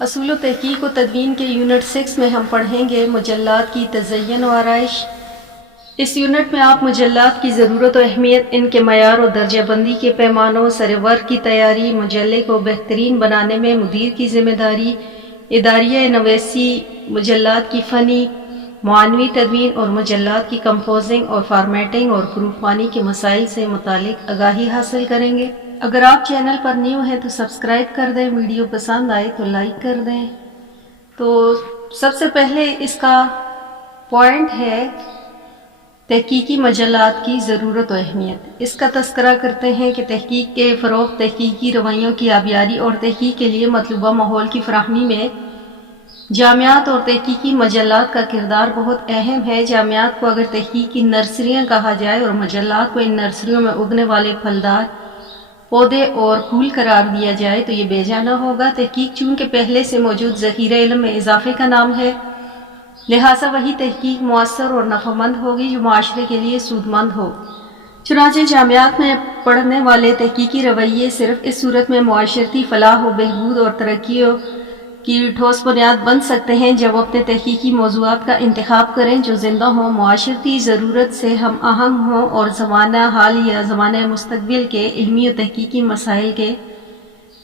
اصول و تحقیق و تدوین کے یونٹ 6 میں ہم پڑھیں گے مجلات کی تزئین و آرائش۔ اس یونٹ میں آپ مجلات کی ضرورت و اہمیت، ان کے معیار و درجہ بندی کے پیمانوں، سرورق کی تیاری، مجلے کو بہترین بنانے میں مدیر کی ذمہ داری، اداریہ نویسی، مجلات کی فنی معنوی تدوین اور مجلات کی کمپوزنگ اور فارمیٹنگ اور پروف خوانی کے مسائل سے متعلق آگاہی حاصل کریں گے۔ اگر آپ چینل پر نیو ہیں تو سبسکرائب کر دیں، ویڈیو پسند آئے تو لائک کر دیں۔ تو سب سے پہلے اس کا پوائنٹ ہے تحقیقی مجلات کی ضرورت و اہمیت۔ اس کا تذکرہ کرتے ہیں کہ تحقیق کے فروغ، تحقیقی رویوں کی آبیاری اور تحقیق کے لیے مطلوبہ ماحول کی فراہمی میں جامعات اور تحقیقی مجلات کا کردار بہت اہم ہے۔ جامعات کو اگر تحقیقی نرسریاں کہا جائے اور مجلات کو ان نرسریوں میں اگنے والے پھلدار پودے اور پھول قرار دیا جائے تو یہ بے جا نہ ہوگا۔ تحقیق چونکہ پہلے سے موجود ذخیرہ علم میں اضافے کا نام ہے، لہٰذا وہی تحقیق مؤثر اور نفع مند ہوگی جو معاشرے کے لیے سود مند ہو۔ چنانچہ جامعات میں پڑھنے والے تحقیقی رویے صرف اس صورت میں معاشرتی فلاح و بہبود اور ترقی کی ٹھوس بنیاد بن سکتے ہیں جب وہ اپنے تحقیقی موضوعات کا انتخاب کریں جو زندہ ہوں، معاشرتی ضرورت سے ہم آہنگ ہوں اور زمانہ حال یا زمانہ مستقبل کے علمی و تحقیقی مسائل کے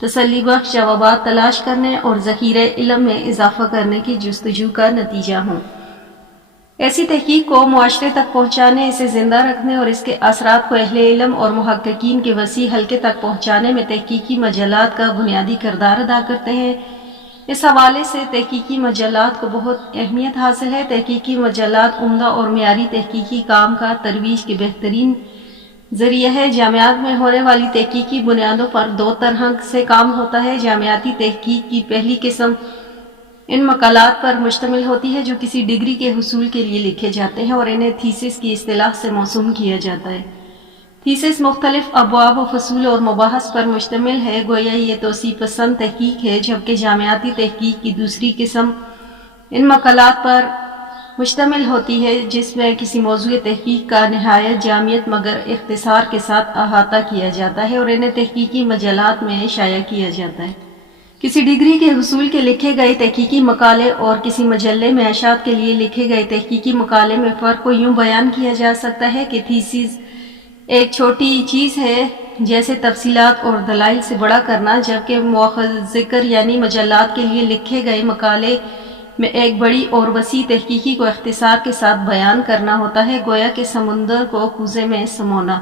تسلی بخش جوابات تلاش کرنے اور ذخیرہ علم میں اضافہ کرنے کی جستجو کا نتیجہ ہوں۔ ایسی تحقیق کو معاشرے تک پہنچانے، اسے زندہ رکھنے اور اس کے اثرات کو اہل علم اور محققین کے وسیع حلقے تک پہنچانے میں تحقیقی مجلات کا بنیادی کردار ادا کرتے ہیں۔ اس حوالے سے تحقیقی مجلات کو بہت اہمیت حاصل ہے۔ تحقیقی مجلات عمدہ اور معیاری تحقیقی کام کا ترویج کے بہترین ذریعہ ہے۔ جامعات میں ہونے والی تحقیقی بنیادوں پر دو طرح سے کام ہوتا ہے۔ جامعاتی تحقیق کی پہلی قسم ان مقالات پر مشتمل ہوتی ہے جو کسی ڈگری کے حصول کے لیے لکھے جاتے ہیں اور انہیں تھیسس کی اصطلاح سے موسوم کیا جاتا ہے۔ تھیسس مختلف ابواب و فصول اور مباحث پر مشتمل ہے، گویا یہ توسیع پسند تحقیق ہے، جبکہ جامعاتی تحقیق کی دوسری قسم ان مقالات پر مشتمل ہوتی ہے جس میں کسی موضوع تحقیق کا نہایت جامعیت مگر اختصار کے ساتھ احاطہ کیا جاتا ہے اور انہیں تحقیقی مجلات میں شائع کیا جاتا ہے۔ کسی ڈگری کے حصول کے لکھے گئے تحقیقی مقالے اور کسی مجلے میں اشاعت کے لیے لکھے گئے تحقیقی مقالے میں فرق کو یوں بیان کیا جا سکتا ہے کہ تھیسس ایک چھوٹی چیز ہے جیسے تفصیلات اور دلائل سے بڑا کرنا، جبکہ مؤخذ ذکر یعنی مجلات کے لیے لکھے گئے مقالے میں ایک بڑی اور وسیع تحقیقی کو اختصار کے ساتھ بیان کرنا ہوتا ہے، گویا کہ سمندر کو کوزے میں سمونا۔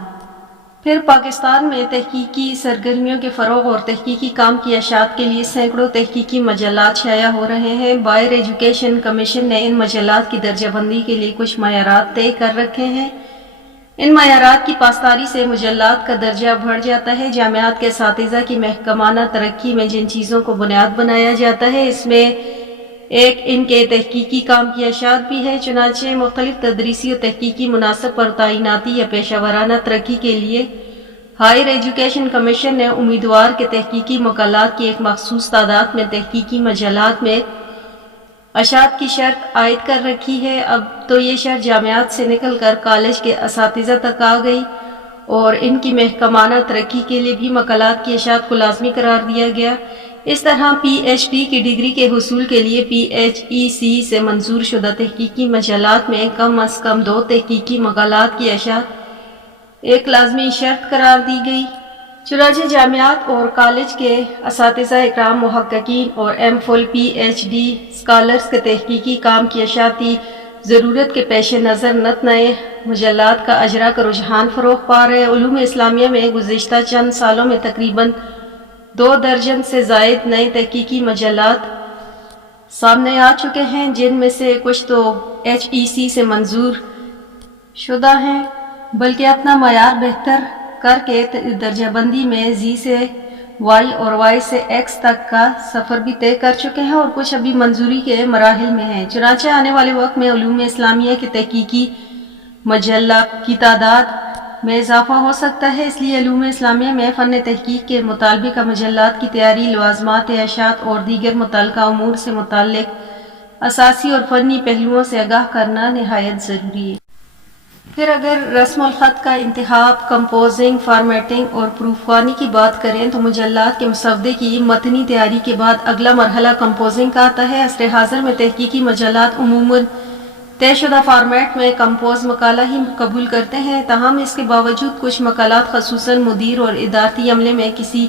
پھر پاکستان میں تحقیقی سرگرمیوں کے فروغ اور تحقیقی کام کی اشاعت کے لیے سینکڑوں تحقیقی مجلات شائع ہو رہے ہیں۔ ہائر ایجوکیشن کمیشن نے ان مجلات کی درجہ بندی کے لیے کچھ معیارات طے کر رکھے ہیں۔ ان معیارات کی پاسداری سے مجلات کا درجہ بڑھ جاتا ہے۔ جامعات کے اساتذہ کی محکمانہ ترقی میں جن چیزوں کو بنیاد بنایا جاتا ہے اس میں ایک ان کے تحقیقی کام کی اشاعت بھی ہے۔ چنانچہ مختلف تدریسی و تحقیقی مناصب پر تعیناتی یا پیشہ ورانہ ترقی کے لیے ہائر ایجوکیشن کمیشن نے امیدوار کے تحقیقی مقالات کی ایک مخصوص تعداد میں تحقیقی مجلات میں اشاعت کی شرط عائد کر رکھی ہے۔ اب تو یہ شرط جامعات سے نکل کر کالج کے اساتذہ تک آ گئی اور ان کی محکمانہ ترقی کے لیے بھی مقالات کی اشاعت کو لازمی قرار دیا گیا۔ اس طرح پی ایچ ڈی کی ڈگری کے حصول کے لیے پی ایچ ای سی سے منظور شدہ تحقیقی مجلات میں کم از کم 2 تحقیقی مقالات کی اشاعت ایک لازمی شرط قرار دی گئی۔ چنانچہ جامعات اور کالج کے اساتذہ اکرام، محققین اور M Phil P H D scholars کے تحقیقی کام کی اشاعتی ضرورت کے پیش نظر نت نئے مجلات کا اجرا کا رجحان فروغ پا رہے۔ علوم اسلامیہ میں گزشتہ چند سالوں میں تقریباً 2 درجن سے زائد نئے تحقیقی مجلات سامنے آ چکے ہیں، جن میں سے کچھ تو ایچ ای سی سے منظور شدہ ہیں بلکہ اپنا معیار بہتر کر کے درجہ بندی میں زی سے وائی اور وائی سے ایکس تک کا سفر بھی طے کر چکے ہیں اور کچھ ابھی منظوری کے مراحل میں ہیں۔ چنانچہ آنے والے وقت میں علوم اسلامیہ کے تحقیقی مجلات کی تعداد میں اضافہ ہو سکتا ہے۔ اس لیے علوم اسلامیہ میں فن تحقیق کے مطالبہ مجلات کی تیاری، لوازمات اشاعت اور دیگر متعلقہ امور سے متعلق اساسی اور فنی پہلوؤں سے آگاہ کرنا نہایت ضروری ہے۔ پھر اگر رسم الخط کا انتخاب، کمپوزنگ، فارمیٹنگ اور پروفوانی کی بات کریں تو مجلات کے مسودے کی متنی تیاری کے بعد اگلا مرحلہ کمپوزنگ کا آتا ہے۔ عصر حاضر میں تحقیقی مجلات عموماً طے شدہ فارمیٹ میں کمپوز مقالہ ہی قبول کرتے ہیں، تاہم اس کے باوجود کچھ مقالات خصوصاً مدیر اور ادارتی عملے میں کسی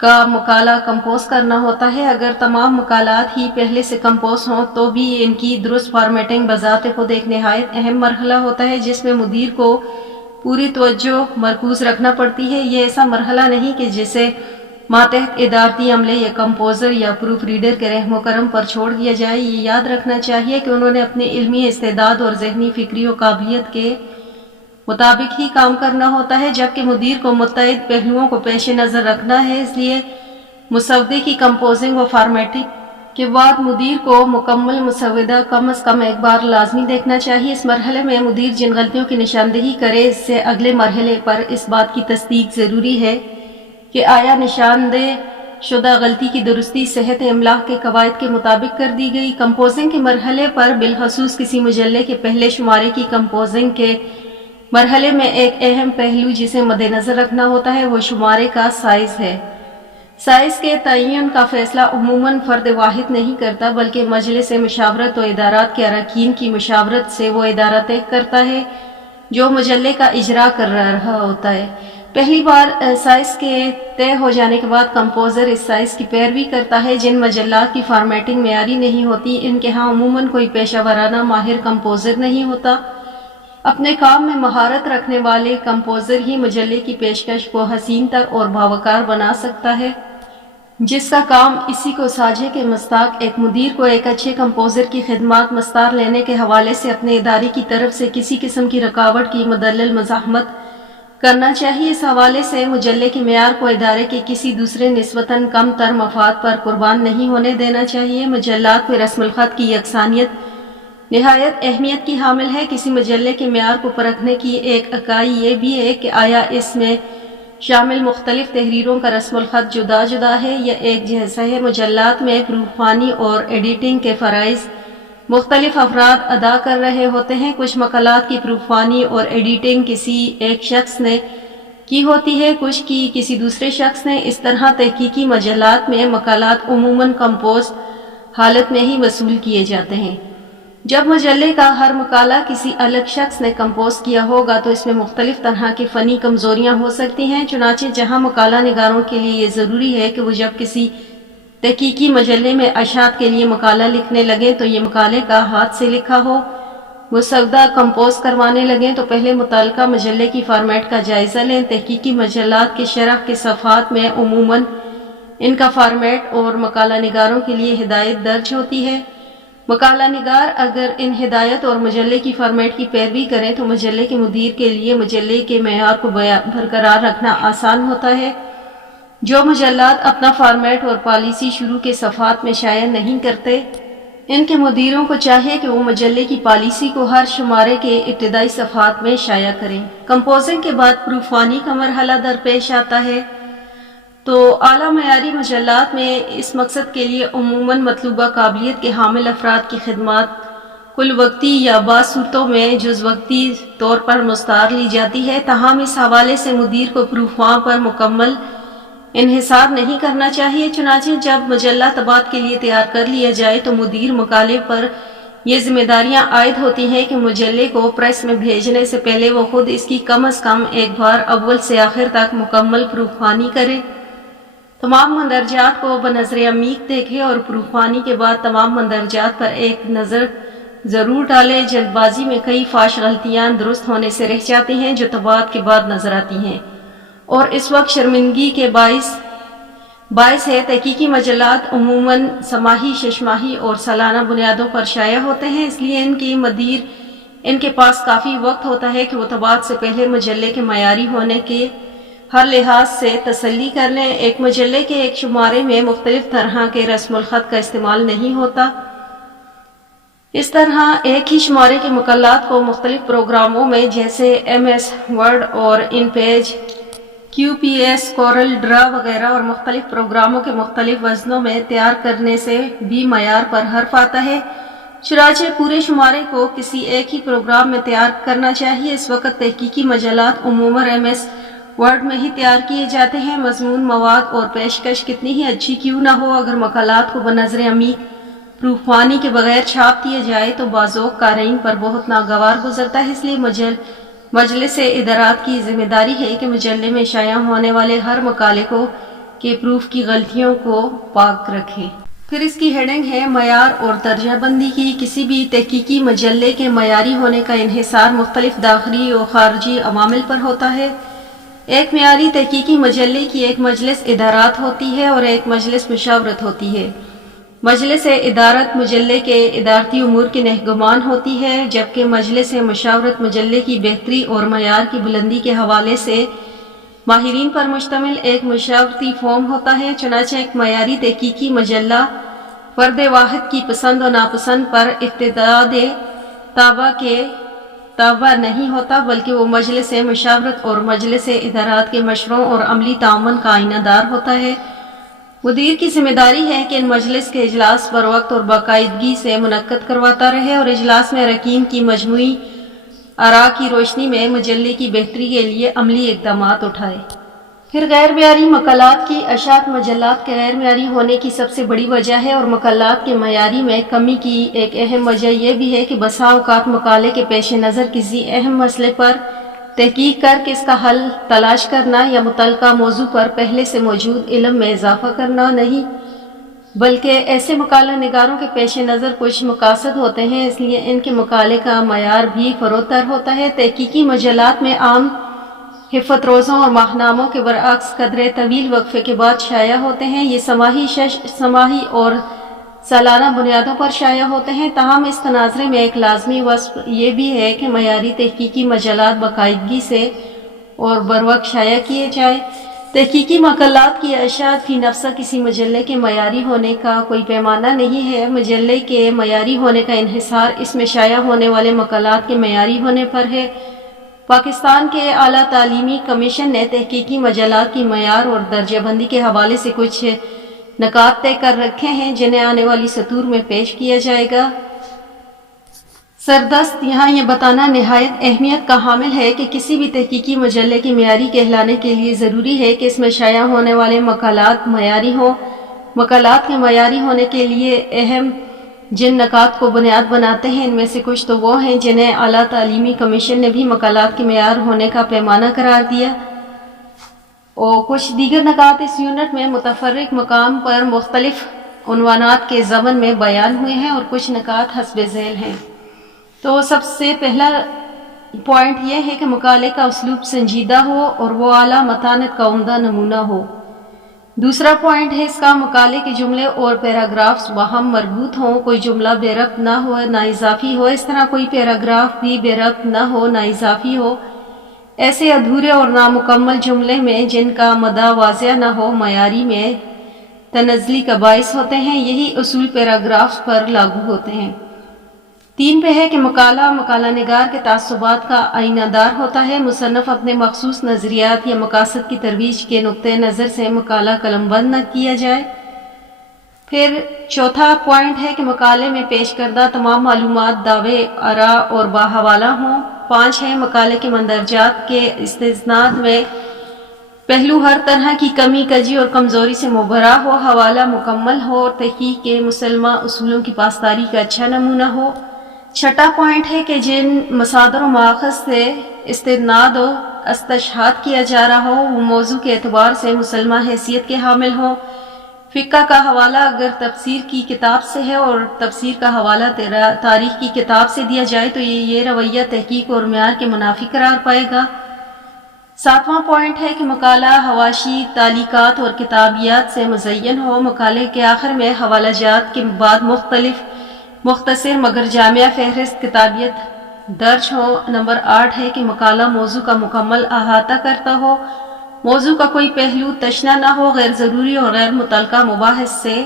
کا مقالہ کمپوز کرنا ہوتا ہے۔ اگر تمام مقالات ہی پہلے سے کمپوز ہوں تو بھی ان کی درست فارمیٹنگ بذات خود ایک نہایت اہم مرحلہ ہوتا ہے جس میں مدیر کو پوری توجہ مرکوز رکھنا پڑتی ہے۔ یہ ایسا مرحلہ نہیں کہ جسے ماتحت ادارتی عملے یا کمپوزر یا پروف ریڈر کے رحم و کرم پر چھوڑ دیا جائے۔ یہ یاد رکھنا چاہیے کہ انہوں نے اپنے علمی استعداد اور ذہنی فکری و قابلیت کے مطابق ہی کام کرنا ہوتا ہے، جبکہ مدیر کو متعدد پہلوؤں کو پیش نظر رکھنا ہے۔ اس لیے مسودے کی کمپوزنگ و فارمیٹنگ کے بعد مدیر کو مکمل مسودہ کم از کم ایک بار لازمی دیکھنا چاہیے۔ اس مرحلے میں مدیر جن غلطیوں کی نشاندہی کرے، اس سے اگلے مرحلے پر اس بات کی تصدیق ضروری ہے کہ آیا نشاندہ شدہ غلطی کی درستی صحت املاء کے قواعد کے مطابق کر دی گئی۔ کمپوزنگ کے مرحلے پر بالخصوص کسی مجلے کے پہلے شمارے کی کمپوزنگ کے مرحلے میں ایک اہم پہلو جسے مد نظر رکھنا ہوتا ہے وہ شمارے کا سائز ہے۔ سائز کے تعین کا فیصلہ عموماً فرد واحد نہیں کرتا بلکہ مجلس مشاورت و ادارات کے اراکین کی مشاورت سے وہ ادارہ طے کرتا ہے جو مجلے کا اجرا کر رہا ہوتا ہے۔ پہلی بار سائز کے طے ہو جانے کے بعد کمپوزر اس سائز کی پیروی کرتا ہے۔ جن مجلات کی فارمیٹنگ معیاری نہیں ہوتی ان کے ہاں عموماً کوئی پیشہ ورانہ ماہر کمپوزر نہیں ہوتا۔ اپنے کام میں مہارت رکھنے والے کمپوزر ہی مجلے کی پیشکش کو حسین تر اور باوقار بنا سکتا ہے، جس کا کام اسی کو ساجھے کے مستاق ایک مدیر کو ایک اچھے کمپوزر کی خدمات مستار لینے کے حوالے سے اپنے ادارے کی طرف سے کسی قسم کی رکاوٹ کی مدلل مزاحمت کرنا چاہیے۔ اس حوالے سے مجلے کے معیار کو ادارے کے کسی دوسرے نسبتاً کم تر مفاد پر قربان نہیں ہونے دینا چاہیے۔ مجلات میں رسم الخط کی یکسانیت نہایت اہمیت کی حامل ہے۔ کسی مجلے کے معیار کو پرکھنے کی ایک اکائی یہ بھی ہے کہ آیا اس میں شامل مختلف تحریروں کا رسم الخط جدا جدا ہے یا ایک جیسا ہے۔ مجلات میں پروفوانی اور ایڈیٹنگ کے فرائض مختلف افراد ادا کر رہے ہوتے ہیں۔ کچھ مقالات کی پروفوانی اور ایڈیٹنگ کسی ایک شخص نے کی ہوتی ہے، کچھ کی کسی دوسرے شخص نے۔ اس طرح تحقیقی مجلات میں مقالات عموماً کمپوز حالت میں ہی وصول کیے جاتے ہیں۔ جب مجلے کا ہر مقالہ کسی الگ شخص نے کمپوز کیا ہوگا تو اس میں مختلف طرح کی فنی کمزوریاں ہو سکتی ہیں، چنانچہ جہاں مقالہ نگاروں کے لیے یہ ضروری ہے کہ وہ جب کسی تحقیقی مجلے میں اشاعت کے لیے مقالہ لکھنے لگیں تو یہ مقالے کا ہاتھ سے لکھا ہو، مسودہ کمپوز کروانے لگیں تو پہلے متعلقہ مجلے کی فارمیٹ کا جائزہ لیں۔ تحقیقی مجلات کے شرح کے صفحات میں عموماً ان کا فارمیٹ اور مقالہ نگاروں کے لیے ہدایت درج ہوتی ہے۔ مقالہ نگار اگر ان ہدایت اور مجلے کی فارمیٹ کی پیروی کریں تو مجلے کے مدیر کے لیے مجلے کے معیار کو برقرار رکھنا آسان ہوتا ہے۔ جو مجلات اپنا فارمیٹ اور پالیسی شروع کے صفحات میں شائع نہیں کرتے، ان کے مدیروں کو چاہیے کہ وہ مجلے کی پالیسی کو ہر شمارے کے ابتدائی صفحات میں شائع کریں۔ کمپوزنگ کے بعد پروفوانی کا مرحلہ درپیش آتا ہے۔ تو اعلیٰ معیاری مجلات میں اس مقصد کے لیے عموماً مطلوبہ قابلیت کے حامل افراد کی خدمات کل وقتی یا بعض صورتوں میں جز وقتی طور پر مستعار لی جاتی ہے، تاہم اس حوالے سے مدیر کو پروفوان پر مکمل انحصار نہیں کرنا چاہیے۔ چنانچہ جب مجلہ طباعت کے لیے تیار کر لیا جائے تو مدیر مقالے پر یہ ذمہ داریاں عائد ہوتی ہیں کہ مجلے کو پریس میں بھیجنے سے پہلے وہ خود اس کی کم از کم ایک بار اول سے آخر تک مکمل پروفوانی کرے، تمام مندرجات کو بنظر عمیق دیکھے اور پروفوانی کے بعد تمام مندرجات پر ایک نظر ضرور ڈالے۔ جلد بازی میں کئی فاش غلطیاں درست ہونے سے رہ جاتی ہیں جو طباعت کے بعد نظر آتی ہیں اور اس وقت شرمندگی کے باعث ہے۔ تحقیقی مجلات عموماً سماحی، ششماہی اور سالانہ بنیادوں پر شائع ہوتے ہیں، اس لیے ان کے پاس کافی وقت ہوتا ہے کہ وہ طباعت سے پہلے مجلے کے معیاری ہونے کے ہر لحاظ سے تسلی کر لیں۔ ایک مجلے کے ایک شمارے میں مختلف طرح کے رسم الخط کا استعمال نہیں ہوتا۔ اس طرح ایک ہی شمارے کے مقالات کو مختلف پروگراموں میں جیسے ایم ایس ورڈ اور ان پیج، کیو پی ایس، کورل ڈرا وغیرہ اور مختلف پروگراموں کے مختلف وزنوں میں تیار کرنے سے بھی معیار پر حرف آتا ہے۔ چنانچہ پورے شمارے کو کسی ایک ہی پروگرام میں تیار کرنا چاہیے۔ اس وقت تحقیقی مجلات عموماً MS ورڈ میں ہی تیار کیے جاتے ہیں۔ مضمون، مواد اور پیشکش کتنی ہی اچھی کیوں نہ ہو، اگر مقالات کو بنظر عمیق پروف خوانی کے بغیر چھاپ دیا جائے تو بعض اوقات قارئین پر بہت ناگوار گزرتا ہے۔ اس لیے مجلس ادارات کی ذمہ داری ہے کہ مجلے میں شائع ہونے والے ہر مقالے کو کے پروف کی غلطیوں کو پاک رکھے۔ پھر اس کی ہیڈنگ ہے معیار اور درجہ بندی کی۔ کسی بھی تحقیقی مجلے کے معیاری ہونے کا انحصار مختلف داخلی و خارجی عوامل پر ہوتا ہے۔ ایک معیاری تحقیقی مجلے کی ایک مجلس ادارات ہوتی ہے اور ایک مجلس مشاورت ہوتی ہے۔ مجلس ادارت مجلے کے ادارتی امور کی نگہبان ہوتی ہے، جبکہ مجلس مشاورت مجلے کی بہتری اور معیار کی بلندی کے حوالے سے ماہرین پر مشتمل ایک مشاورتی فورم ہوتا ہے۔ چنانچہ ایک معیاری تحقیقی مجلہ فرد واحد کی پسند و ناپسند پر اتحاد تابع نہیں ہوتا، بلکہ وہ مجلس مشاورت اور مجلس ادارات کے مشوروں اور عملی تعاون کا آئینہ دار ہوتا ہے۔ مدیر کی ذمہ داری ہے کہ ان مجلس کے اجلاس بروقت اور باقاعدگی سے منعقد کرواتا رہے اور اجلاس میں اراکین کی مجموعی آراء کی روشنی میں مجلے کی بہتری کے لیے عملی اقدامات اٹھائے۔ پھر غیر معیاری مقالات کی اشاعت مجلات کے غیر معیاری ہونے کی سب سے بڑی وجہ ہے، اور مقالات کے معیاری میں کمی کی ایک اہم وجہ یہ بھی ہے کہ بسا اوقات مقالے کے پیش نظر کسی اہم مسئلے پر تحقیق کر کے اس کا حل تلاش کرنا یا متعلقہ موضوع پر پہلے سے موجود علم میں اضافہ کرنا نہیں، بلکہ ایسے مقالہ نگاروں کے پیش نظر کچھ مقاصد ہوتے ہیں، اس لیے ان کے مقالے کا معیار بھی فروتر ہوتا ہے۔ تحقیقی مجلات میں عام ہفت روزوں اور ماہناموں کے برعکس قدرے طویل وقفے کے بعد شائع ہوتے ہیں۔ یہ سماحی اور سالانہ بنیادوں پر شائع ہوتے ہیں، تاہم اس تناظر میں ایک لازمی وصف یہ بھی ہے کہ معیاری تحقیقی مجلات باقاعدگی سے اور بروقت شائع کیے جائیں۔ تحقیقی مقالات کی اشاعت فی نفسہ کسی مجلے کے معیاری ہونے کا کوئی پیمانہ نہیں ہے۔ مجلے کے معیاری ہونے کا انحصار اس میں شائع ہونے والے مقالات کے معیاری ہونے پر ہے۔ پاکستان کے اعلیٰ تعلیمی کمیشن نے تحقیقی مجلات کی معیار اور درجہ بندی کے حوالے سے کچھ نکات طے کر رکھے ہیں، جنہیں آنے والی سطور میں پیش کیا جائے گا۔ سردست یہاں یہ بتانا نہایت اہمیت کا حامل ہے کہ کسی بھی تحقیقی مجلے کی معیاری کہلانے کے لیے ضروری ہے کہ اس میں شائع ہونے والے مقالات معیاری ہوں۔ مقالات کے معیاری ہونے کے لیے اہم جن نکات کو بنیاد بناتے ہیں، ان میں سے کچھ تو وہ ہیں جنہیں اعلیٰ تعلیمی کمیشن نے بھی مقالات کے معیار ہونے کا پیمانہ قرار دیا، اور کچھ دیگر نکات اس یونٹ میں متفرق مقام پر مختلف عنوانات کے ضمن میں بیان ہوئے ہیں، اور کچھ نکات حسب ذیل ہیں۔ تو سب سے پہلا پوائنٹ یہ ہے کہ مقالے کا اسلوب سنجیدہ ہو اور وہ اعلیٰ متانت کا عمدہ نمونہ ہو۔ دوسرا پوائنٹ ہے اس کا مقالے کے جملے اور پیراگرافز باہم مربوط ہوں، کوئی جملہ بے ربط نہ ہو، نہ اضافی ہو، اس طرح کوئی پیراگراف بھی بے ربط نہ ہو، نہ اضافی ہو۔ ایسے ادھورے اور نامکمل جملے میں جن کا مدعا واضح نہ ہو معیاری میں تنزلی کا باعث ہوتے ہیں۔ یہی اصول پیراگرافز پر لاگو ہوتے ہیں۔ 3 پہ ہے کہ مقالہ نگار کے تعصبات کا آئینہ دار ہوتا ہے۔ مصنف اپنے مخصوص نظریات یا مقاصد کی ترویج کے نقطۂ نظر سے مقالہ قلم بند نہ کیا جائے۔ پھر چوتھا پوائنٹ ہے کہ مقالے میں پیش کردہ تمام معلومات، دعوے، آراء اور باحوالہ ہوں۔ 5 ہے مقالے کے مندرجات کے استناد میں پہلو ہر طرح کی کمی کجی اور کمزوری سے مبرا ہو، حوالہ مکمل ہو اور تحقیق کے مسلمہ اصولوں کی پاسداری کا اچھا نمونہ ہو۔ چھٹا پوائنٹ ہے کہ جن مصادر و مآخذ سے استناد و استشہاد کیا جا رہا ہو وہ موضوع کے اعتبار سے مسلمہ حیثیت کے حامل ہوں۔ فقہ کا حوالہ اگر تفسیر کی کتاب سے ہے اور تفسیر کا حوالہ تاریخ کی کتاب سے دیا جائے تو یہ رویہ تحقیق اور معیار کے منافی قرار پائے گا۔ 7واں پوائنٹ ہے کہ مقالہ حواشی، تعلیقات اور کتابیات سے مزین ہو۔ مقالے کے آخر میں حوالہ جات کے بعد مختصر مگر جامع فہرست کتابیت درج ہو۔ نمبر 8 ہے کہ مقالہ موضوع کا مکمل احاطہ کرتا ہو، موضوع کا کوئی پہلو تشنہ نہ ہو، غیر ضروری اور غیر متعلقہ مباحث سے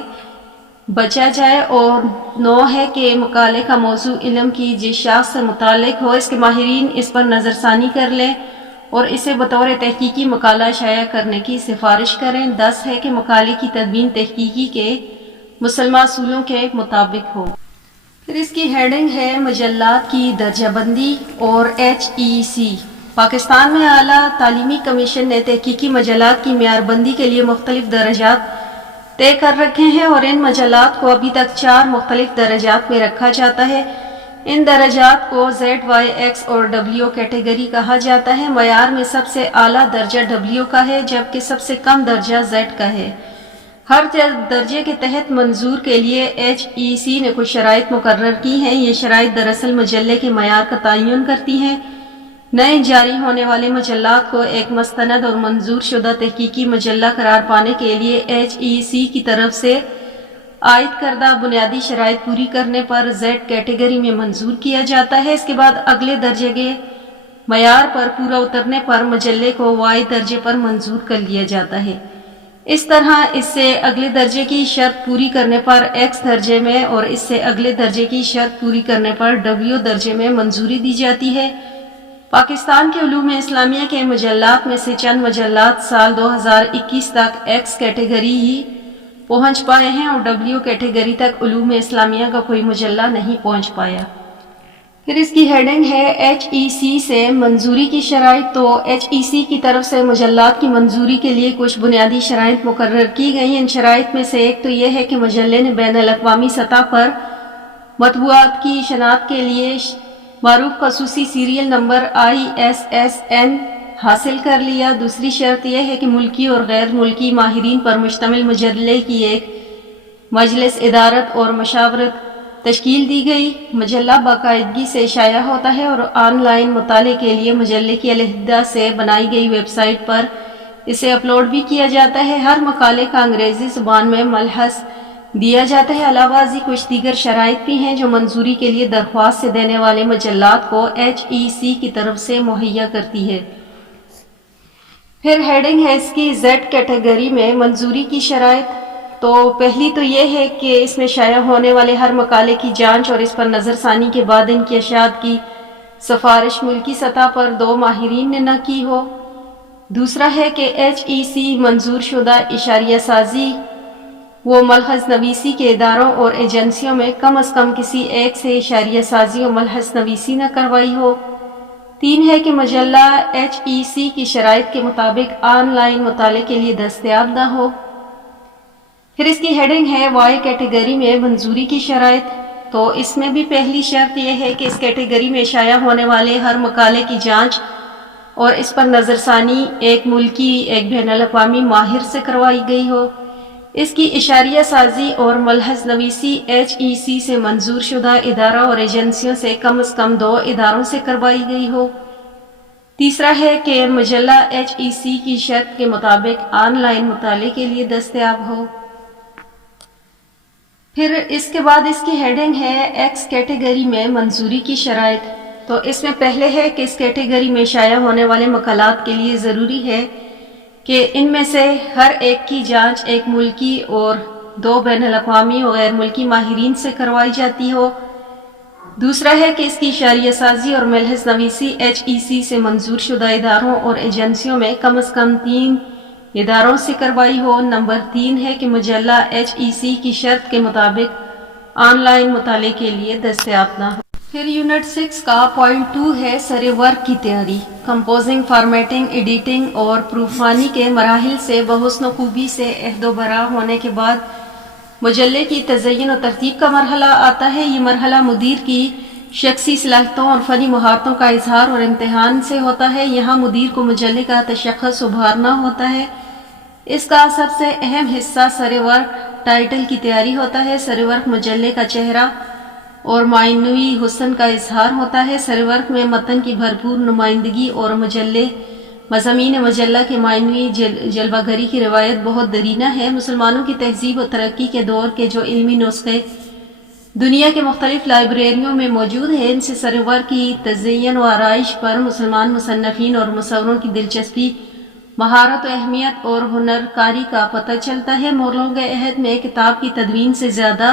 بچا جائے۔ اور 9 ہے کہ مقالے کا موضوع علم کی جس شاخ سے متعلق ہو اس کے ماہرین اس پر نظر ثانی کر لیں اور اسے بطور تحقیقی مقالہ شائع کرنے کی سفارش کریں۔ 10 ہے کہ مقالے کی تدوین تحقیقی کے مسلمہ اصولوں کے مطابق ہو۔ پھر اس کی ہیڈنگ ہے مجلات کی درجہ بندی اور HEC۔ پاکستان میں اعلیٰ تعلیمی کمیشن نے تحقیقی مجلات کی معیار بندی کے لیے مختلف درجات طے کر رکھے ہیں اور ان مجلات کو ابھی تک 4 مختلف درجات میں رکھا جاتا ہے۔ ان درجات کو Z, Y, X اور W کیٹیگری کہا جاتا ہے۔ معیار میں سب سے اعلیٰ درجہ W کا ہے جبکہ سب سے کم درجہ Z کا ہے۔ ہر درجے کے تحت منظور کے لیے HEC نے کچھ شرائط مقرر کی ہیں۔ یہ شرائط دراصل مجلے کے معیار کا تعین کرتی ہیں۔ نئے جاری ہونے والے مجلات کو ایک مستند اور منظور شدہ تحقیقی مجلہ قرار پانے کے لیے HEC کی طرف سے عائد کردہ بنیادی شرائط پوری کرنے پر Z کیٹیگری میں منظور کیا جاتا ہے۔ اس کے بعد اگلے درجے کے معیار پر پورا اترنے پر مجلے کو Y درجے پر منظور کر لیا جاتا ہے۔ اس طرح اس سے اگلے درجے کی شرط پوری کرنے پر X درجے میں اور اس سے اگلے درجے کی شرط پوری کرنے پر W درجے میں منظوری دی جاتی ہے۔ پاکستان کے علوم اسلامیہ کے مجلات میں سے چند مجلات سال 2021 تک X کیٹیگری ہی پہنچ پائے ہیں اور W کیٹیگری تک علوم اسلامیہ کا کوئی مجلہ نہیں پہنچ پایا۔ پھر اس کی ہیڈنگ ہے HEC سے منظوری کی شرائط۔ تو HEC کی طرف سے مجلات کی منظوری کے لیے کچھ بنیادی شرائط مقرر کی گئی۔ ان شرائط میں سے ایک تو یہ ہے کہ مجلے نے بین الاقوامی سطح پر مطبوعات کی شناخت کے لیے معروف خصوصی سیریل نمبر ISSN حاصل کر لیا۔ دوسری شرط یہ ہے کہ ملکی اور غیر ملکی ماہرین پر مشتمل مجلے کی ایک مجلس ادارت اور مشاورت تشکیل دی گئی۔ مجلہ باقاعدگی سے شائع ہوتا ہے اور آن لائن مطالعے کے لیے مجلے کی علیحدہ سے بنائی گئی ویب سائٹ پر اسے اپلوڈ بھی کیا جاتا ہے۔ ہر مقالے کا انگریزی زبان میں ملخص دیا جاتا ہے۔ علاوہ ازیں کچھ دیگر شرائط بھی ہیں جو منظوری کے لیے درخواست دینے والے مجلات کو HEC کی طرف سے مہیا کرتی ہے۔ پھر ہیڈنگ ہے اس کی Z کیٹیگری میں منظوری کی شرائط۔ تو پہلی تو یہ ہے کہ اس میں شائع ہونے والے ہر مقالے کی جانچ اور اس پر نظر ثانی کے بعد ان کی اشاعت کی سفارش ملکی سطح پر 2 ماہرین نے نہ کی ہو۔ دوسرا ہے کہ HEC منظور شدہ اشاریہ سازی وہ ملحظ نویسی کے اداروں اور ایجنسیوں میں کم از کم کسی ایک سے اشاریہ سازی و ملحظ نویسی نہ کروائی ہو۔ 3 ہے کہ مجلہ HEC کی شرائط کے مطابق آن لائن مطالعے کے لیے دستیاب نہ ہو۔ پھر اس کی ہیڈنگ ہے Y کیٹیگری میں منظوری کی شرائط۔ تو اس میں بھی پہلی شرط یہ ہے کہ اس کیٹیگری میں شائع ہونے والے ہر مقالے کی جانچ اور اس پر نظر ثانی ایک ملکی ایک بین الاقوامی ماہر سے کروائی گئی ہو۔ اس کی اشاریہ سازی اور ملحظ نویسی HEC سے منظور شدہ ادارہ اور ایجنسیوں سے کم از کم 2 اداروں سے کروائی گئی ہو۔ تیسرا ہے کہ مجلہ HEC کی شرط کے مطابق آن لائن مطالعے کے لیے دستیاب ہو۔ پھر اس کے بعد اس کی ہیڈنگ ہے X کیٹیگری میں منظوری کی شرائط۔ تو اس میں پہلے ہے کہ اس کیٹیگری میں شائع ہونے والے مقالات کے لیے ضروری ہے کہ ان میں سے ہر ایک کی جانچ ایک ملکی اور 2 بین الاقوامی و غیر ملکی ماہرین سے کروائی جاتی ہو۔ دوسرا ہے کہ اس کی اشاریہ سازی اور ملحظ نویسی HEC سے منظور شدہ اداروں اور ایجنسیوں میں کم از کم 3 اداروں سے کروائی ہو۔ نمبر 3 ہے کہ مجلہ HEC کی شرط کے مطابق آن لائن مطالعے کے لیے دستیاب نہ ہو۔ پھر یونٹ 6 کا پوائنٹ 2 ہے سر ورک کی تیاری۔ کمپوزنگ، فارمیٹنگ، ایڈیٹنگ اور پروفانی کے مراحل سے بحسن و خوبی سے عہد و برآ ہونے کے بعد مجلے کی تزئین و ترتیب کا مرحلہ آتا ہے۔ یہ مرحلہ مدیر کی شخصی صلاحیتوں اور فنی مہارتوں کا اظہار اور امتحان سے ہوتا ہے۔ یہاں مدیر کو مجلے کا تشخص ابھارنا ہوتا ہے۔ اس کا سب سے اہم حصہ سر ورک ٹائٹل کی تیاری ہوتا ہے۔ سر ورک مجلے کا چہرہ اور معنوی حسن کا اظہار ہوتا ہے۔ سر ورک میں متن کی بھرپور نمائندگی اور مضامین مجلہ کے معنوی جلوہ گری کی روایت بہت درینہ ہے۔ مسلمانوں کی تہذیب و ترقی کے دور کے جو علمی نسخے دنیا کے مختلف لائبریریوں میں موجود ہیں، ان سے سر ورک کی تزئین و آرائش پر مسلمان مصنفین اور مصوروں کی دلچسپی، مہارت و اہمیت اور ہنر کاری کا پتہ چلتا ہے۔ مغلوں کے عہد میں کتاب کی تدوین سے زیادہ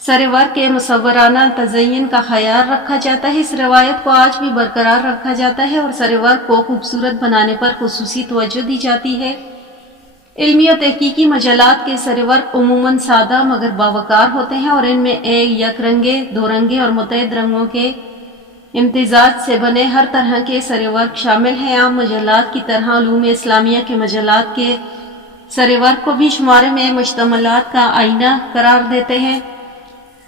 سر ورک کے مصورانہ تزئین کا خیال رکھا جاتا ہے۔ اس روایت کو آج بھی برقرار رکھا جاتا ہے اور سر ورک کو خوبصورت بنانے پر خصوصی توجہ دی جاتی ہے۔ علمی و تحقیقی مجلات کے سرورق عموماً سادہ مگر باوقار ہوتے ہیں اور ان میں ایک یک رنگے، دو رنگے اور متعدد رنگوں کے امتزاج سے بنے ہر طرح کے سرورق شامل ہیں۔ عام مجلات کی طرح علوم اسلامیہ کے مجلات کے سرورق کو بھی شمارے میں مشتملات کا آئینہ قرار دیتے ہیں۔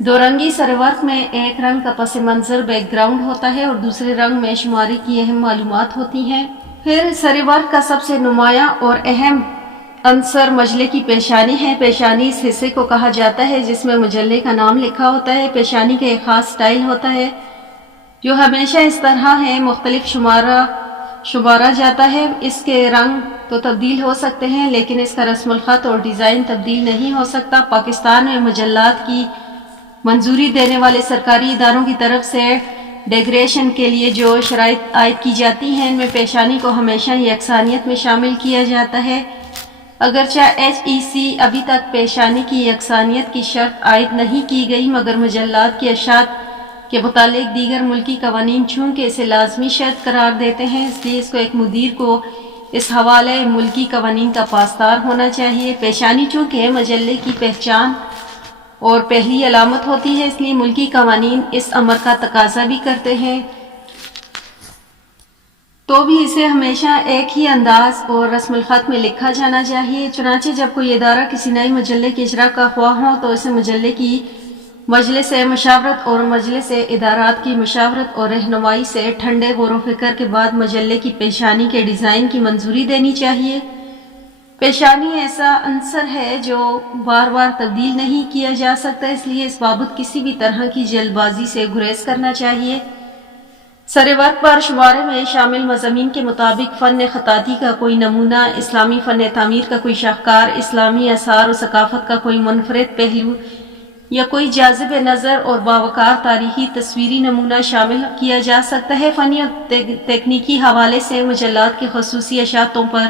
دو رنگی سرورق میں ایک رنگ کا پس منظر بیک گراؤنڈ ہوتا ہے اور دوسرے رنگ میں شمارے کی اہم معلومات ہوتی ہیں۔ پھر سرورق کا سب سے نمایاں اور اہم عنصر مجلے کی پیشانی ہے۔ پیشانی اس حصے کو کہا جاتا ہے جس میں مجلے کا نام لکھا ہوتا ہے۔ پیشانی کا ایک خاص سٹائل ہوتا ہے جو ہمیشہ اس طرح ہے مختلف شمارا جاتا ہے۔ اس کے رنگ تو تبدیل ہو سکتے ہیں لیکن اس کا رسم الخط اور ڈیزائن تبدیل نہیں ہو سکتا۔ پاکستان میں مجلات کی منظوری دینے والے سرکاری اداروں کی طرف سے ڈیکوریشن کے لیے جو شرائط عائد کی جاتی ہیں ان میں پیشانی کو ہمیشہ یکسانیت میں شامل کیا جاتا ہے۔ اگرچہ HEC ابھی تک پیشانی کی یکسانیت کی شرط عائد نہیں کی گئی مگر مجلات کی اشاعت کے متعلق دیگر ملکی قوانین چونکہ اسے لازمی شرط قرار دیتے ہیں اس لیے اس کو ایک مدیر کو اس حوالے ملکی قوانین کا پاسدار ہونا چاہیے۔ پیشانی چونکہ مجلے کی پہچان اور پہلی علامت ہوتی ہے اس لیے ملکی قوانین اس امر کا تقاضا بھی کرتے ہیں، تو بھی اسے ہمیشہ ایک ہی انداز اور رسم الخط میں لکھا جانا چاہیے۔ چنانچہ جب کوئی ادارہ کسی نئے مجلے کے اجراء کا خواہاں ہو تو اسے مجلے کی مجلس مشاورت اور مجلس ادارات کی مشاورت اور رہنمائی سے ٹھنڈے غور و فکر کے بعد مجلے کی پیشانی کے ڈیزائن کی منظوری دینی چاہیے۔ پیشانی ایسا عنصر ہے جو بار بار تبدیل نہیں کیا جا سکتا اس لیے اس بابت کسی بھی طرح کی جلد بازی سے گریز کرنا چاہیے۔ سرورق پر شمارے میں شامل مضامین کے مطابق فن خطاطی کا کوئی نمونہ، اسلامی فن تعمیر کا کوئی شاہکار، اسلامی آثار و ثقافت کا کوئی منفرد پہلو یا کوئی جاذب نظر اور باوقار تاریخی تصویری نمونہ شامل کیا جا سکتا ہے۔ فنی اور تکنیکی حوالے سے مجلات کے خصوصی اشاعتوں پر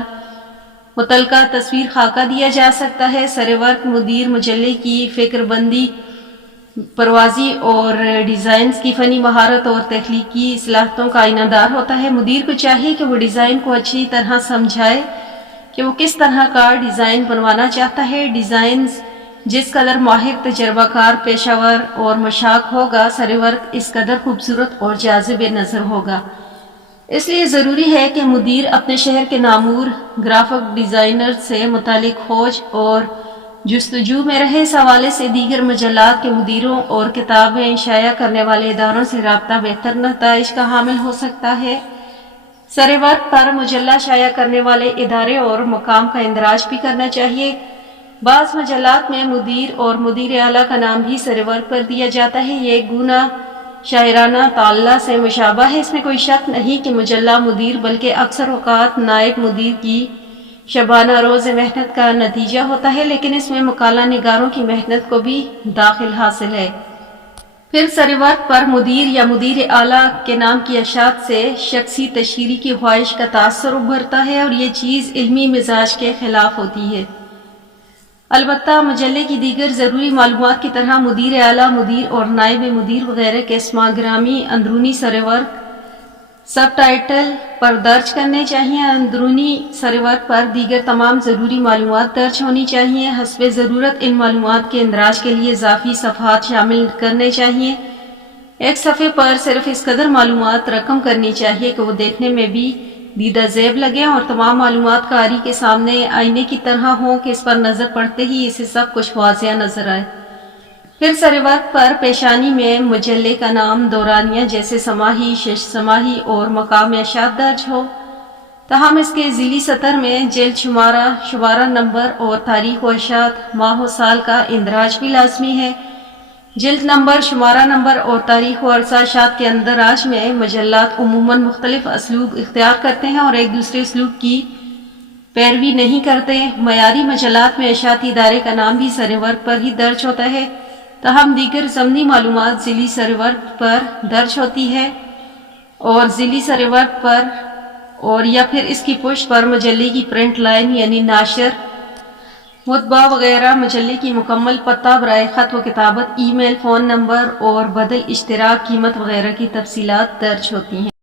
متعلقہ تصویر خاکہ دیا جا سکتا ہے۔ سرورق مدیر مجلے کی فکر بندی، پروازی اور ڈیزائنز کی فنی مہارت اور تخلیقی صلاحیتوں کا آئینہ دار ہوتا ہے۔ مدیر کو چاہیے کہ وہ ڈیزائن کو اچھی طرح سمجھائے کہ وہ کس طرح کا ڈیزائن بنوانا چاہتا ہے۔ ڈیزائنز جس قدر ماہر، تجربہ کار، پیشہ ور اور مشاق ہوگا، سرورق اس قدر خوبصورت اور جاذب نظر ہوگا۔ اس لیے ضروری ہے کہ مدیر اپنے شہر کے نامور گرافک ڈیزائنر سے متعلق کھوج اور جستجو میں رہے۔ اس حوالے سے دیگر مجلات کے مدیروں اور کتابیں شائع کرنے والے اداروں سے رابطہ بہتر نتائج کا حامل ہو سکتا ہے۔ سرورق پر مجلہ شائع کرنے والے ادارے اور مقام کا اندراج بھی کرنا چاہیے۔ بعض مجلات میں مدیر اور مدیر اعلیٰ کا نام بھی سرورق پر دیا جاتا ہے۔ یہ ایک گونا شاعرانہ تعلیٰ سے مشابہ ہے۔ اس میں کوئی شک نہیں کہ مجلہ مدیر بلکہ اکثر اوقات نائب مدیر کی شبانہ روز محنت کا نتیجہ ہوتا ہے، لیکن اس میں مقالہ نگاروں کی محنت کو بھی داخل حاصل ہے۔ پھر سرورق پر مدیر یا مدیر اعلیٰ کے نام کی اشاعت سے شخصی تشہیری کی خواہش کا تاثر ابھرتا ہے اور یہ چیز علمی مزاج کے خلاف ہوتی ہے۔ البتہ مجلے کی دیگر ضروری معلومات کی طرح مدیر اعلیٰ، مدیر اور نائب مدیر وغیرہ کے اسماء گرامی اندرونی سرورق سب ٹائٹل پر درج کرنے چاہیے۔ اندرونی سرورق پر دیگر تمام ضروری معلومات درج ہونی چاہیے۔ حسب ضرورت ان معلومات کے اندراج کے لیے اضافی صفحات شامل کرنے چاہیے۔ ایک صفحے پر صرف اس قدر معلومات رقم کرنی چاہیے کہ وہ دیکھنے میں بھی دیدہ زیب لگے اور تمام معلومات قاری کے سامنے آئینے کی طرح ہوں کہ اس پر نظر پڑتے ہی اسے سب کچھ واضح نظر آئے۔ پھر سرورق پر پیشانی میں مجلے کا نام، دورانیہ جیسے سماحی، شش سماحی اور مقام اشاعت درج ہو۔ تاہم اس کے ذیلی سطر میں جلد شمارہ نمبر اور تاریخ و اشاعت، ماہ و سال کا اندراج بھی لازمی ہے۔ جلد نمبر، شمارہ نمبر اور تاریخ و عرصہ اشاعت کے اندراج میں مجلات عموماً مختلف اسلوب اختیار کرتے ہیں اور ایک دوسرے اسلوب کی پیروی نہیں کرتے۔ معیاری مجلات میں اشاعتی ادارے کا نام بھی سرورق پر ہی درج ہوتا ہے، تاہم دیگر ضمنی معلومات ذیلی سرورق پر درج ہوتی ہے اور ذیلی سرورق پر اور یا پھر اس کی پشت پر مجلے کی پرنٹ لائن یعنی ناشر، مطبع وغیرہ، مجلے کی مکمل پتہ، برائے خط و کتابت، ای میل، فون نمبر اور بدل اشتراک، قیمت وغیرہ کی تفصیلات درج ہوتی ہیں۔